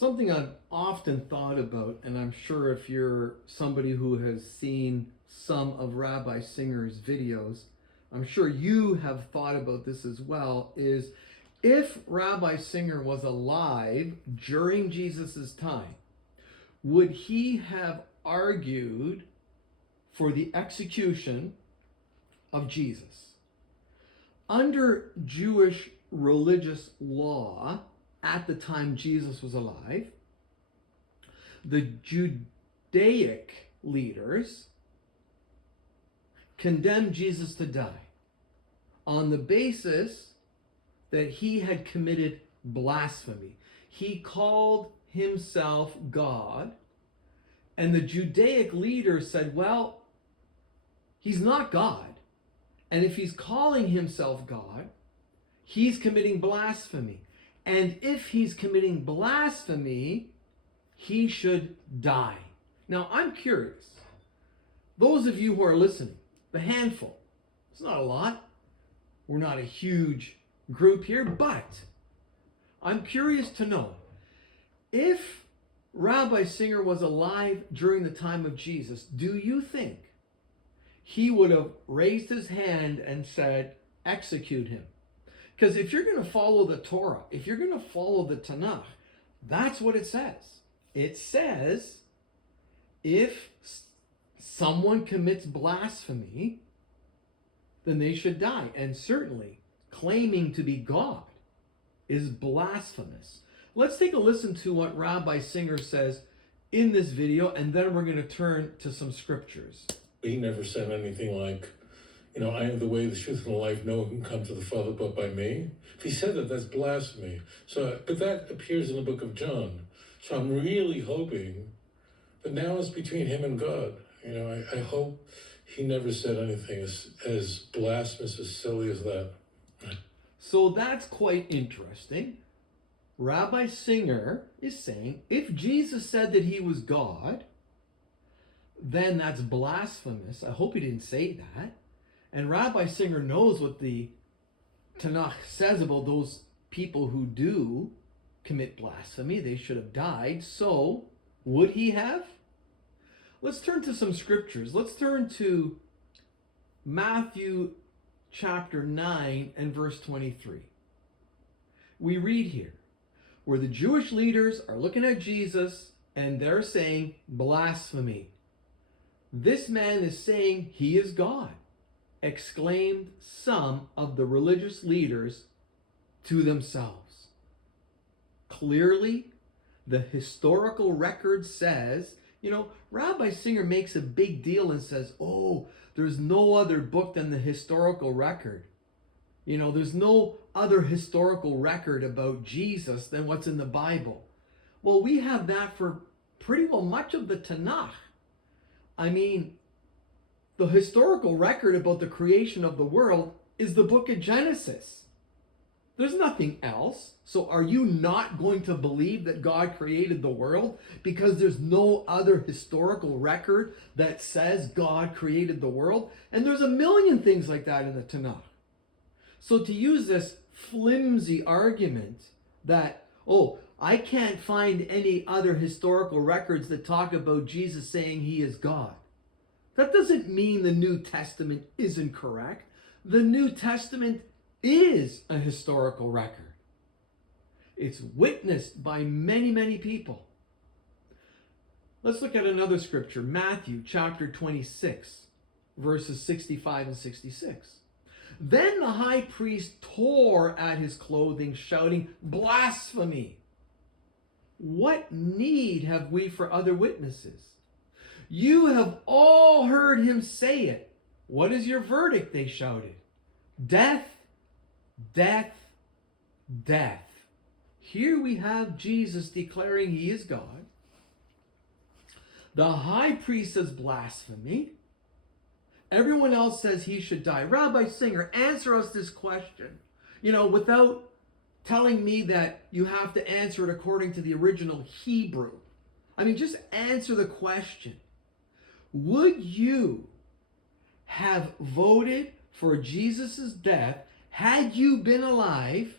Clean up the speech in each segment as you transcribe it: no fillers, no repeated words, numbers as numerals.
Something I've often thought about, and I'm sure if you're somebody who has seen some of Rabbi Singer's videos, I'm sure you have thought about this as well, is if Rabbi Singer was alive during Jesus' time, would he have argued for the execution of Jesus? Under Jewish religious law, at the time Jesus was alive, the Judaic leaders condemned Jesus to die on the basis that he had committed blasphemy. He called himself God, and the Judaic leaders said, well, he's not God, and if he's calling himself God, he's committing blasphemy. And if he's committing blasphemy, he should die. Now, I'm curious. Those of you who are listening, the handful, it's not a lot. We're not a huge group here, but I'm curious to know, if Rabbi Singer was alive during the time of Jesus, do you think he would have raised his hand and said, execute him? Because if you're going to follow the Torah, if you're going to follow the Tanakh, that's what it says. It says if someone commits blasphemy, then they should die. And certainly claiming to be God is blasphemous. Let's take a listen to what Rabbi Singer says in this video, and then we're going to turn to some scriptures. He never said anything like, I am the way, the truth, and the life. No one can come to the Father but by me. If he said that, that's blasphemy. But that appears in the book of John. So I'm really hoping that now it's between him and God. I hope he never said anything as blasphemous, as silly as that. So that's quite interesting. Rabbi Singer is saying, if Jesus said that he was God, then that's blasphemous. I hope he didn't say that. And Rabbi Singer knows what the Tanakh says about those people who do commit blasphemy. They should have died. So, would he have? Let's turn to some scriptures. Let's turn to Matthew chapter 9 and verse 23. We read here, where the Jewish leaders are looking at Jesus and they're saying, blasphemy. This man is saying he is God, exclaimed some of the religious leaders to themselves. Clearly, the historical record says, Rabbi Singer makes a big deal and says, there's no other book than the historical record. There's no other historical record about Jesus than what's in the Bible. Well, we have that for pretty well much of the Tanakh. The historical record about the creation of the world is the book of Genesis. There's nothing else. So are you not going to believe that God created the world because there's no other historical record that says God created the world? And there's a million things like that in the Tanakh. So to use this flimsy argument that, I can't find any other historical records that talk about Jesus saying he is God, that doesn't mean the New Testament isn't correct. The New Testament is a historical record. It's witnessed by many, many people. Let's look at another scripture, Matthew chapter 26, verses 65 and 66. Then the high priest tore at his clothing, shouting, blasphemy! What need have we for other witnesses? You have all heard him say it. What is your verdict? They shouted. Death, death, death. Here we have Jesus declaring he is God. The high priest says blasphemy. Everyone else says he should die. Rabbi Singer, answer us this question. Without telling me that you have to answer it according to the original Hebrew. Just answer the question. Would you have voted for Jesus' death had you been alive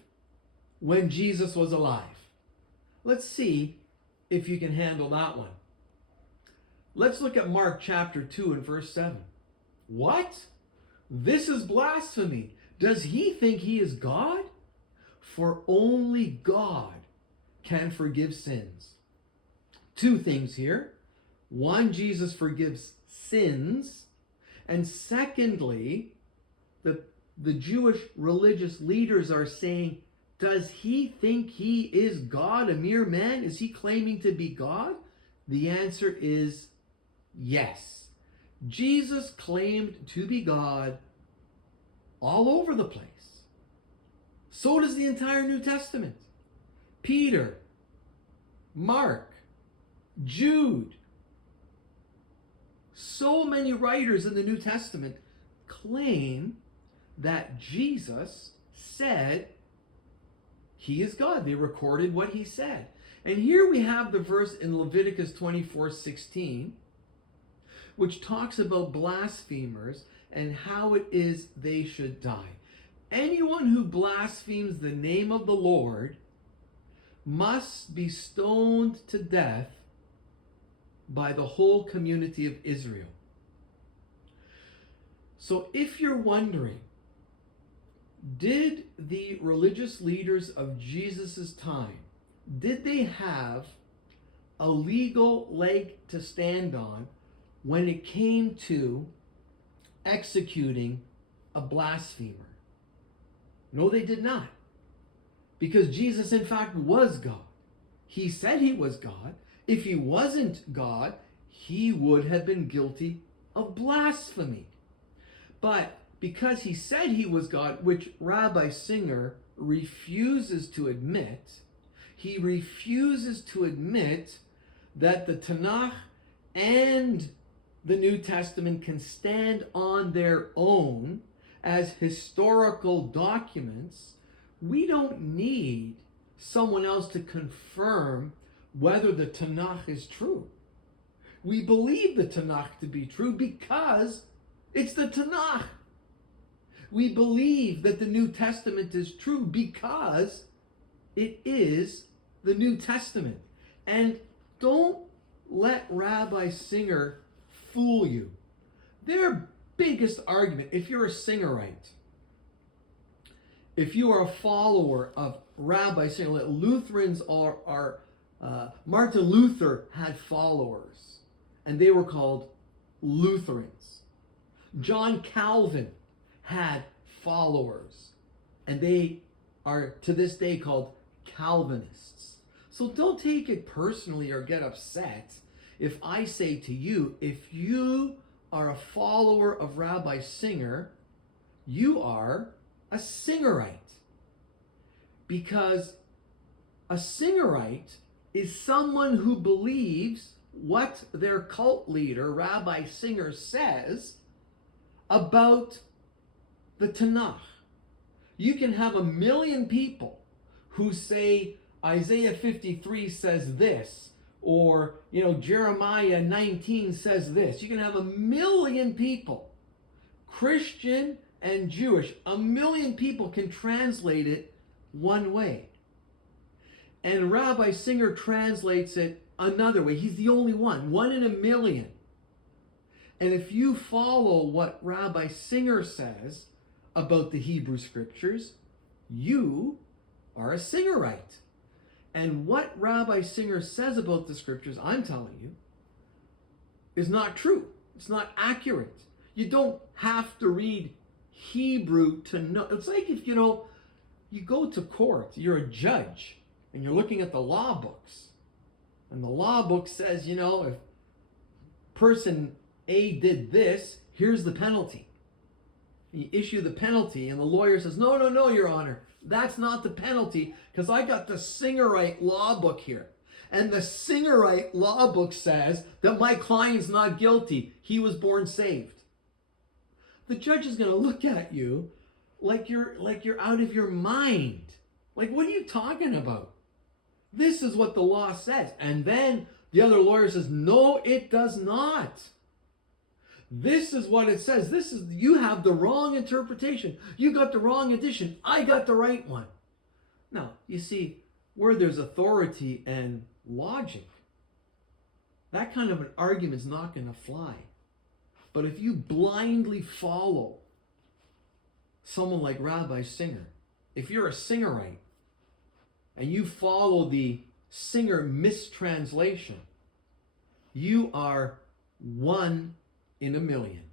when Jesus was alive? Let's see if you can handle that one. Let's look at Mark chapter 2 and verse 7. What? This is blasphemy. Does he think he is God? For only God can forgive sins. Two things here. One, Jesus forgives sins. And secondly, the Jewish religious leaders are saying, does he think he is God, a mere man? Is he claiming to be God? The answer is yes. Jesus claimed to be God all over the place. So does the entire New Testament. Peter, Mark, Jude. So many writers in the New Testament claim that Jesus said he is God. They recorded what he said. And here we have the verse in Leviticus 24:16, which talks about blasphemers and how it is they should die. Anyone who blasphemes the name of the Lord must be stoned to death by the whole community of Israel. So if you're wondering, did the religious leaders of Jesus' time, did they have a legal leg to stand on when it came to executing a blasphemer? No, they did not. Because Jesus, in fact, was God. He said he was God. If he wasn't God, he would have been guilty of blasphemy. But because he said he was God, which Rabbi Singer refuses to admit, he refuses to admit that the Tanakh and the New Testament can stand on their own as historical documents. We don't need someone else to confirm whether the Tanakh is true. We believe the Tanakh to be true because it's the Tanakh. We believe that the New Testament is true because it is the New Testament. And don't let Rabbi Singer fool you. Their biggest argument, if you're a Singerite, if you are a follower of Rabbi Singer, Lutherans are Martin Luther had followers, and they were called Lutherans. John Calvin had followers, and they are to this day called Calvinists. So don't take it personally or get upset if I say to you, if you are a follower of Rabbi Singer, you are a Singerite. Because a Singerite is someone who believes what their cult leader, Rabbi Singer, says about the Tanakh. You can have 1 million people who say Isaiah 53 says this, or Jeremiah 19 says this. You can have 1 million people, Christian and Jewish, 1 million people can translate it one way. And Rabbi Singer translates it another way. He's the only one in 1 million. And if you follow what Rabbi Singer says about the Hebrew Scriptures, you are a Singerite. And what Rabbi Singer says about the Scriptures, I'm telling you, is not true. It's not accurate. You don't have to read Hebrew to know. It's like if, you go to court, you're a judge, and you're looking at the law books. And the law book says, if person A did this, here's the penalty. You issue the penalty, and the lawyer says, no, Your Honor, that's not the penalty, because I got the Singerite law book here. And the Singerite law book says that my client's not guilty. He was born saved. The judge is going to look at you like you're out of your mind. Like, what are you talking about? This is what the law says. And then the other lawyer says, no, it does not. This is what it says. You have the wrong interpretation. You got the wrong edition. I got the right one. Now, you see, where there's authority and logic, That kind of an argument is not going to fly. But if you blindly follow someone like Rabbi Singer, if you're a Singerite and you follow the Singer mistranslation, you are one in a million.